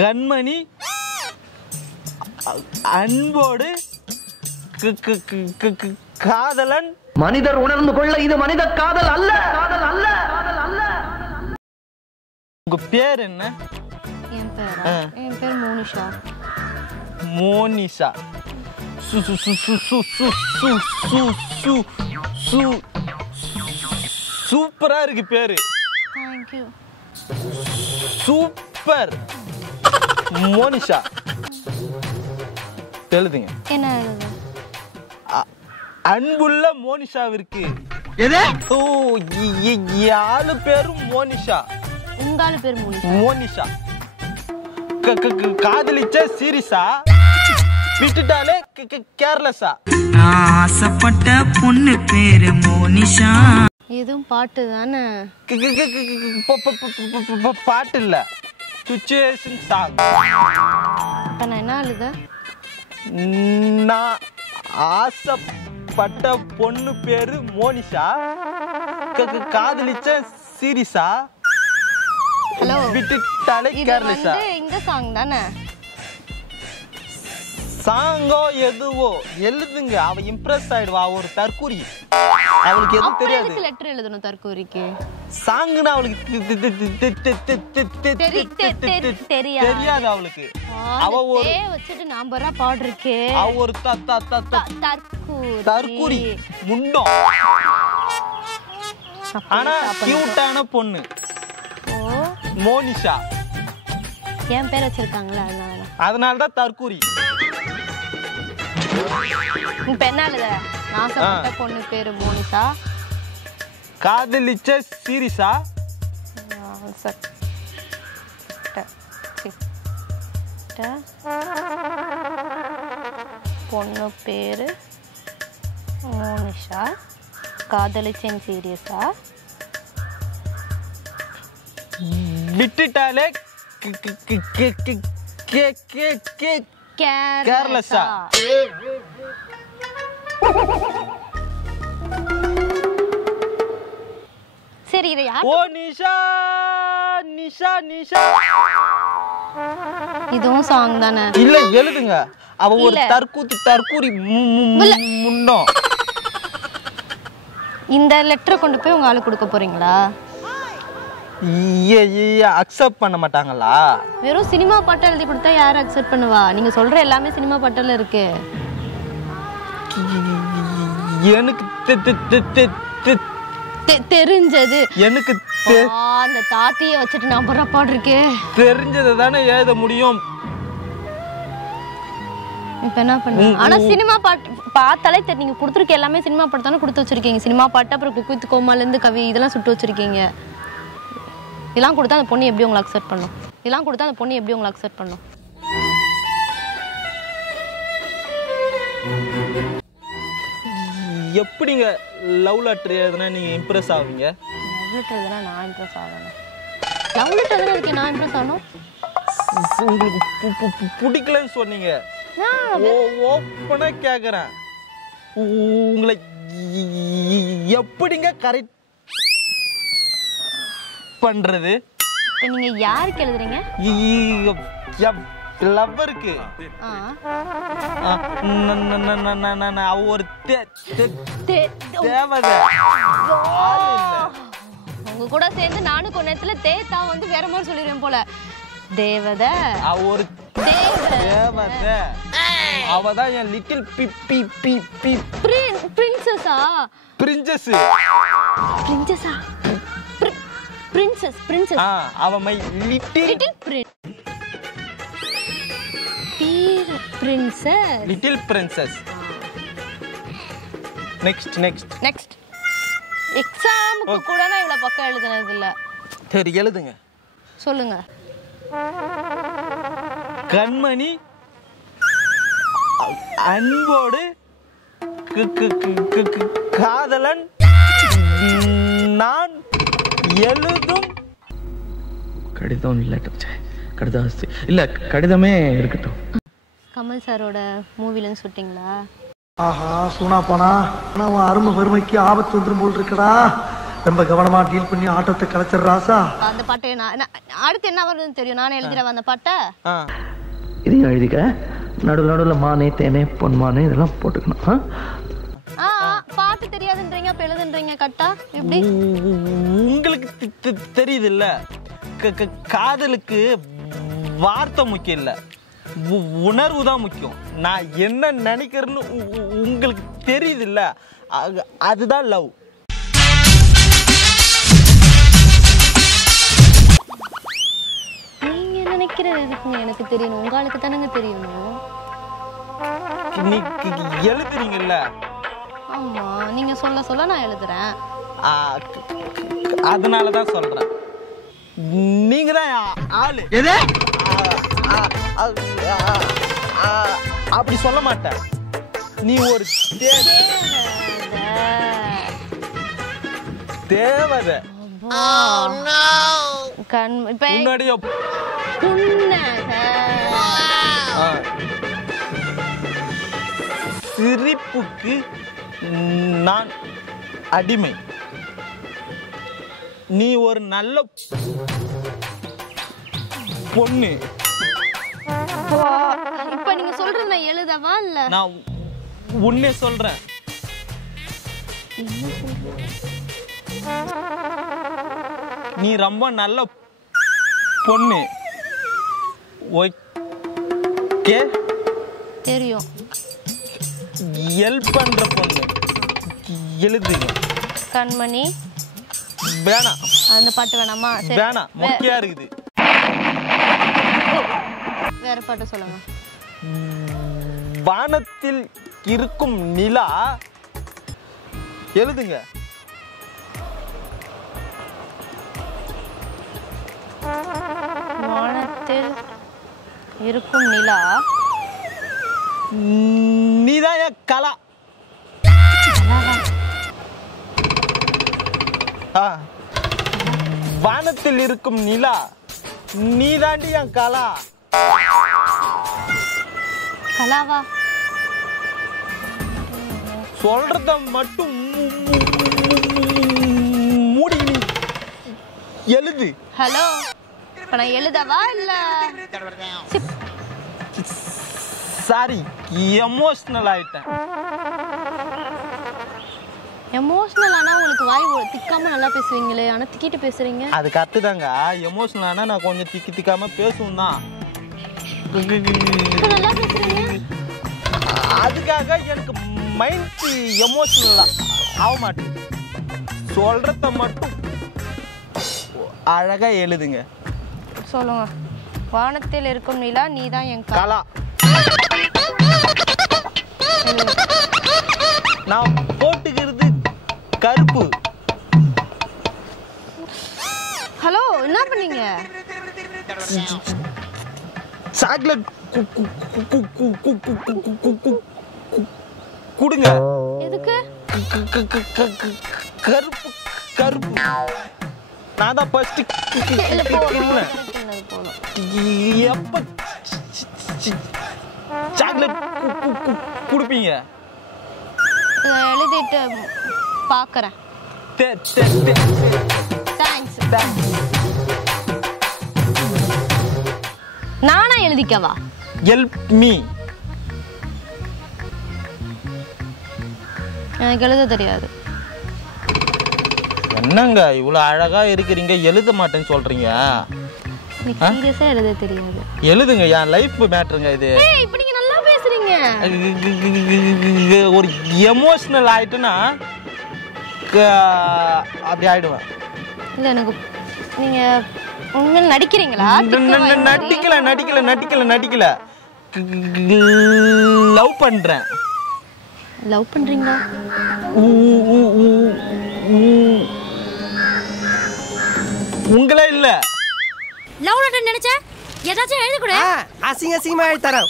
கண்மணி அன்போடு காதலன். மனிதர் உணர்ந்து கொள்ள இது மனித காதல் அல்ல, காதல் அல்ல, காதல் அல்ல. உங்க பேர் என்ன? என் பேர் மோனிஷா. மோனிஷா. சூப்பரா இருக்கு பேரு. Thank you. சூப்பர். மோனிஷா எழுதுங்க. என்ன எழுது? அன்புள்ள மோனிஷாவிற்கு எது? யாரு பேரும் மோனிஷா. உங்கால பேர் மோனிஷா. மோனிஷா காதலிச்ச சீரியஸா, விட்டுட்டாலே கேர்லெஸ்ஸா. ஆசைப்பட்ட பொண்ணு பேரு மோனிஷா. எதுவும் பாட்டு தானே? பாட்டு இல்ல, சிச்சுவேஷன் சாங். அப்ப நான் என்ன எழுத? நான் ஆசைப்பட்ட பொண்ணு பேரு மோனிஷா, காதலிச்ச சீரியஸா, ஹலோ, விட்டுட்டாலே இது கேர்லெஸ்ஸா. இந்த சாங் தானே? சாங்கோ எதுவோ எழுதுங்க. அவ இம்ப்ரெஸ் ஆயிடுவா. ஒரு தற்கூரி, அவளுக்கு எதுவும் தெரியாது. லெட்டர் எழுதணும் தற்கூரிக்கு. சாங்னா அவளுக்கு தெரியாது. அவளுக்கு அவ ஒரு வச்சிட்டு நம்பரா பாடுறக்கே. அவ ஒரு தற்கூரி முண்டம். ஆனா கியூட்டான பொண்ணு மோனிஷா. என் பேர் வச்சிருக்காங்களா, அதனாலதான் தற்கூரி. இப்ப என்ன எழுத? ஆசைப்பட்ட பொண்ணு பேரு மோனிஷா, காதலிச்ச சீரியஸா, பொண்ணு பேரு மோனிஷா, காதலிச்சேன் சீரியஸா, விட்டுட்டாலே கேர்லெஸ்ஸா. சரி, இதை யார்? ஓ நிஷா நிஷா நிஷா. இதுவும் சாங் தானே? இல்ல எழுதுங்க. அவ ஒரு தற்கூரி முண்டம். இந்த லெட்டரை கொண்டு போய் உங்க ஆளு கொடுக்க போறீங்களா? அக்செப்ட் பண்ண மாட்டாங்களா? வெறும் சினிமா பாட்டு எழுதி கொடுத்தா யார் அக்செப்ட் பண்ணுவா? நீங்க சொல்ற எல்லாமே சினிமா பாட்டுல இருக்கு. எனக்கு தெரிஞ்சது. எனக்கு அந்த தாத்திய வச்சுட்டு நம்புற பாட்டு இருக்கு. தெரிஞ்சதை தானே எழுத முடியும். இப்ப என்ன பண்ண? ஆனா சினிமா பாட்டு பார்த்தாலே நீங்க கொடுத்துருக்க எல்லாமே சினிமா பாட்டு தானே கொடுத்து வச்சிருக்கீங்க. சினிமா பாட்டு, அப்புறம் குக்கு வித் கோமால இருந்து கவி இதெல்லாம் சுட்டு வச்சிருக்கீங்க. இதெல்லாம் கொடுத்தா அந்த பொண்ணு எப்படி உங்களை அக்செப்ட் பண்ணும்? இதெல்லாம் கொடுத்தா அந்த பொண்ணு எப்படி உங்களை அக்செப்ட் பண்ணும்? எப்படிங்க லவ் லெட்டர் எழுதுனா நீங்க இம்ப்ரெஸ் ஆவீங்க? லவ் லெட்டர் எழுதுனா நான் இம்ப்ரெஸ் ஆகணும். லவ் லெட்டர் எழுதுனா அதுக்கு நான் இம்ப்ரெஸ் ஆகணும்? உங்களுக்கு பிடிக்கலன்னு சொன்னீங்க. ஓப்பனா கேக்குறேன், உங்களை எப்படிங்க கரெக்ட் பண்றது? இப்ப நீங்க யாருக்கு எழுதுறீங்க? லவ்வருக்கு. அவ ஒரு தேவதை. உங்க கூட சேர்ந்து நானும் கொஞ்ச நேரத்துல தேத்தா வந்து வேற மாதிரி சொல்லிடுவேன் போல. தேவதை. அவ ஒரு தேவதை. அவதான் என் லிட்டில் பிரின்சஸா? பிரின்சஸ். பிரின்சஸா? பிரின்சஸ். அவ my little princess. Little princess. Next. எக்ஸாமுக்கு கூட நான் இவ்வளவு பக்கம் எழுதுனது இல்ல. சரி எழுதுங்க. சொல்லுங்க. கண்மணி அன்போடு காதலன் நான் எழுதும் கடிதம் இல்ல, இல்ல கடிதமே இருக்கட்டும். கமல் சாரோட மூவில ஷூட்டிங்களா? ஆஹா, சூனா போனா அருமை வறுமைக்கு ஆபத்து வந்துரும் போல் இருக்கடா. ரொம்ப கவனமா டீல் பண்ணி ஆட்டத்தை கலைச்சிடுற ராசா. அந்த பாட்டை அடுத்து என்ன வருதுன்னு தெரியும். நானே எழுதிடுவேன் அந்த பாட்டை. இதையும் எழுதிக்க. நடுவில் மானே தேனே பொன்மானே இதெல்லாம் போட்டுக்கணும். பாட்டு தெரியாதுன்றீங்க, அப்ப எழுதுன்றீங்க கட்டா எப்படி? உங்களுக்கு தெரியுது இல்ல, காதலுக்கு வார்த்தை முக்கியம் இல்ல, உணர்வு தான் முக்கியம். நான் என்ன நினைக்கிறேன்னு உங்களுக்கு தெரியுது இல்ல, அதுதான் லவ். நீங்க நினைக்கிறது எதுக்குங்க எனக்கு தெரியணும்? உங்களுக்கு தானங்க தெரியணும். நீ எழுதுறீங்கல்ல. ஆமா, நீங்க சொல்ல சொல்ல நான் எழுதுறேன். அதனாலதான் சொல்றேன். நீங்க தான் ஆளு. அப்படி சொல்ல மாட்டேன். நீ ஒரு தேவதை. உன்னுடைய சிரிப்புக்கு நான் அடிமை. நீ ஒரு நல்ல பொண்ணு. இப்ப நீங்க சொல்றது நான் எழுதவா இல்ல? நான் உன்னை சொல்றேன். நீ ரொம்ப நல்ல பொண்ணு. ஓகே, தெரியும். ஹெல்ப் பண்ற பொண்ணு. எழுதுங்க. கண்மணி வேணாம், அந்த பாட்டு வேணாமா? வேணாம், மொக்கையா இருக்குது. வேற பாட்டு சொல்லுங்க. வானத்தில் இருக்கும் நிலா. எழுதுங்க. வானத்தில் இருக்கும் நிலா. நீதான் என் கலா. வானத்தில் இருக்கும் நிலா, நீதாண்டி என் கலா. கலாவா? சொல்றத மட்டும் மூடி எழுது. ஹலோ, இப்ப நான் எழுதவா இல்ல? சாரி, எமோஷனல் ஆயிட்டேன். எமோஷனல் ஆனா உங்களுக்கு வாய் திக்காம நல்லா பேசுவீங்களே, ஆனா திக்கிட்டு பேசுறீங்க. அது கரெக்டு தாங்க. எமோஷனல் ஆனா நான் கொஞ்சம் திக்காம பேசுவேன் தான். நல்லா பேசுறீங்க. அதுக்காக எனக்கு மைண்ட் எமோஷனல் ஆக மாட்டேங்குது. சொல்றத மட்டும் அழகா எழுதுங்க. சொல்லுங்க. வானத்தில் இருக்கும் நிலா, நீதான் என் கலா. நான் போட்டுக்கிறது கருப்பு. ஹலோ, என்ன பண்ணீங்க? சாக்லேட் குடுங்க. எதுக்கு? கருப்பு கருப்பு. நான் தான் ஃபர்ஸ்ட் எப்ப சாக்லேட் குடுப்பீங்க? எழுதிட்டு பாக்குறேன். தேங்க்ஸ். நானா எழுதிக்கவா? Help me. எனக்கு எழுத தெரியாது. என்னங்க இவ்வளவு அழகா இருக்கிறீங்க, எழுத மாட்டேன்னு சொல்றீங்க? சீரியஸா எழுத தெரியாது. எழுதுங்க. என் லைஃப் மேட்டருங்க இது. இப்ப நீங்க நல்லா பேசுறீங்க. ஒரு எமோஷனல் ஆயிட்டுனா அப்படி ஆயிடுவேன். இல்ல, எனக்கு நீங்க உண்மையில நடிக்கிறீங்களா? நடிக்கல நடிக்கல நடிக்கல நடிக்கல. லவ் பண்றேன். லவ் பண்றீங்களா? உங்களே இல்ல. லவ் லெட்டர் நினைச்ச ஏதாச்சும் எழுதி கொடு. அசிங்க அசிங்கமா எழுதி தரேன்.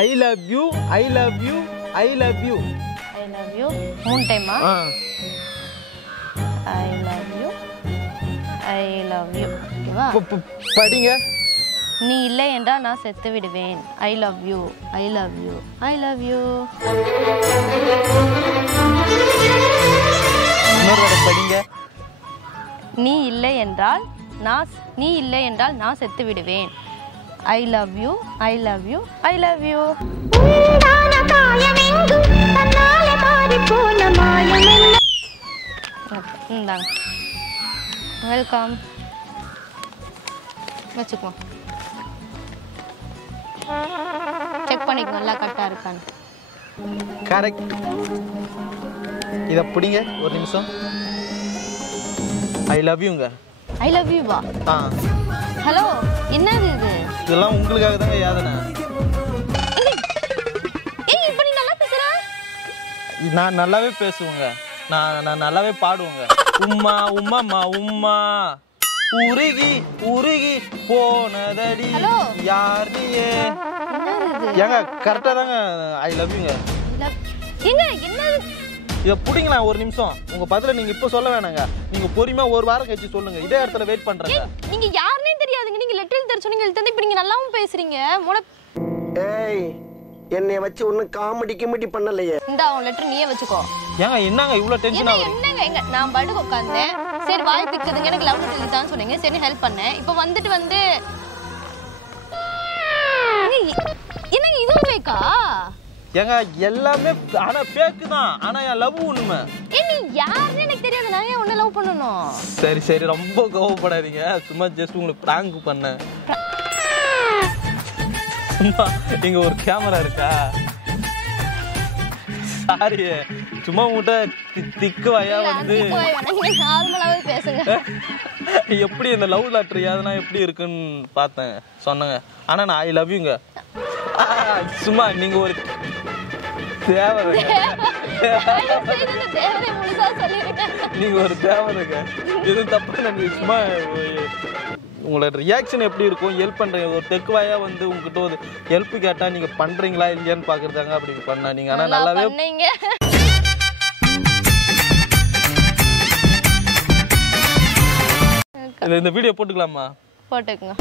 I love you, I love you, I love you. I love you 3 டைமா? I love you, I love you. ஓகேவா? படிங்க. நீ இல்லை என்றால் நான் செத்து விடுவேன். I love you, I love you, I love you. படிங்க. நீ இல்லை என்றால் நான் செத்து விடுவேன். I love you, I love you, I love you. Welcome. வச்சுக்கோ. செக் பண்ணிக்கோ நல்லா கரெக்டா இருக்கான்னு. கரெக்ட். இத பிடிங்க ஒரு நிமிஷம். ஐ லவ் யூங்க. ஐ லவ் யூ வா. ஹலோ, என்னது இது? இதெல்லாம் உங்களுக்காக தாங்க யாதனை. ஏய், இப்போ நீ நல்லா பேசுற. நான் நல்லாவே பேசுவேங்க. நான் நல்லாவே பாடுவேங்க. உம்மா உம்மா உம்மா உருகி உருகி போனதடி யார் நீயே. ஏங்க கரெக்டா தாங்க ஐ லவ் யூங்க. ஏங்க என்னது? இத புடிங்களா ஒரு நிமிஷம். உங்க பதில நீங்க இப்ப சொல்ல வேணாங்க. நீங்க பொறுமையா ஒரு வாரம் கழிச்சு சொல்லுங்க. இதே இடத்துல வெயிட் பண்றேங்க. நீங்க யாருனே தெரியாதுங்க. நீங்க லெட்டர் எழுதி சொன்னீங்க. எழுதி இப்ப நீங்க நல்லாவும் பேசுறீங்க. ஏய், என்னைய வச்சு ஒண்ணும் காமெடி கிமெடி பண்ணலையே. இந்த அவன் லெட்டர் நீயே வச்சுக்கோ. ஏங்க என்னங்க இவ்ளோ டென்ஷன் ஆகுது? என்னங்க எங்க நான் பாட்டுக்கு உட்கார்ந்தேன். சரி வாய் திக்குதுங்க எனக்கு லவ் லெட்டர் எழுதிட்டான்னு சொன்னீங்க. சரி ஹெல்ப் பண்ணேன். இப்போ வந்துட்டு என்னங்க இதுவும் ஃபேக்கா? ஏங்க எல்லாமே ஆனா ஃபேக் தான். ஆனா என் லவ் உண்மை. நீ யாருன்னு எனக்கு தெரியாது. நான் ஏன் உன்னை லவ் பண்ணணும்? சரி சரி ரொம்ப கோவப்படாதீங்க. சும்மா ஜஸ்ட் உங்களுக்கு பிராங்க் பண்ணேன். சும்மா இங்க ஒரு கேமரா இருக்கா? சாரி, சும்மா உங்கள்கிட்ட திக்கு வாயா வந்து நார்மலாவே பேசுங்க. எப்படி இந்த லவ் லெட்டர் யாதுனா எப்படி இருக்குன்னு பார்த்தேன் சொன்னங்க. ஆனா நான் ஐ லவ் யூங்க. சும்மா நீங்க ஒரு தேவதை. நீங்க ஒரு தேவதைங்க. எதுவும் தப்பா நினைச்சு சும்மா உங்களோட ரியாக்ஷன் எப்படி இருக்கும்? ஹெல்ப் பண்றீங்க. ஒரு தெக்குவாயா வந்து உங்ககிட்ட ஒரு ஹெல்ப் கேட்டா நீங்க பண்றீங்களா இல்லையான்னு பாக்குறதாங்க அப்படி பண்ணா நீங்க. ஆனா நல்லாவே இந்த வீடியோ போட்டுக்கலாமா? போட்டுக்கங்க.